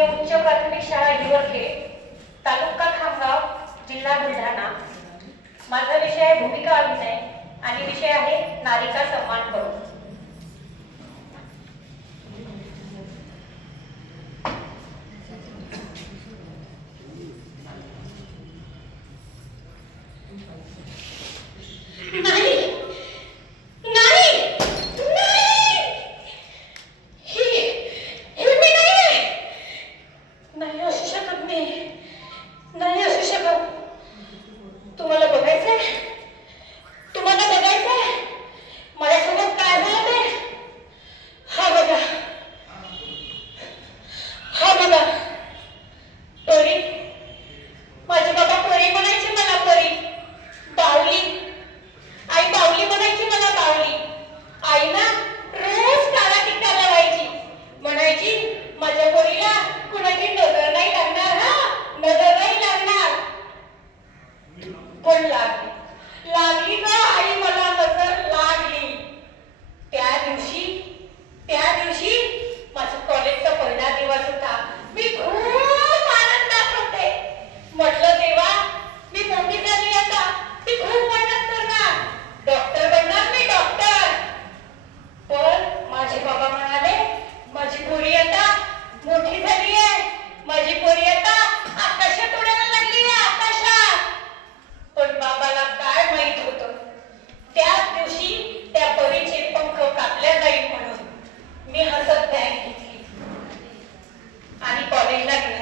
केंद्रीय उच्च प्राथमिक शाळा हिवरखे, तालुका खामगाव, जिल्हा बुलढाणा. माझा विषय आहे भूमिका अभिनय आणि विषय आहे नारिका सन्मान करून. लागली ना आई, मला नजर लागली. त्या दिवशी माझा कॉलेजचा पहिला दिवस होता. मी खूप आनंदात होते. म्हटलं देवा, मी मोठी झाली आता, मी खूप मेहनत करणार, डॉक्टर बनणार मी, डॉक्टर. पण माझे बाबा म्हणाले, माझी पोरी आता मोठी झाली आहे, माझी पोरी आता आकाशात उडायला लागली आहे, आकाशात. पण बाबाला काय माहित होतं, त्याच दिवशी त्या परीचे पंख कापल्या जाईल म्हणून. मी हसत बॅग घेतली आणि कॉलेजला गेले.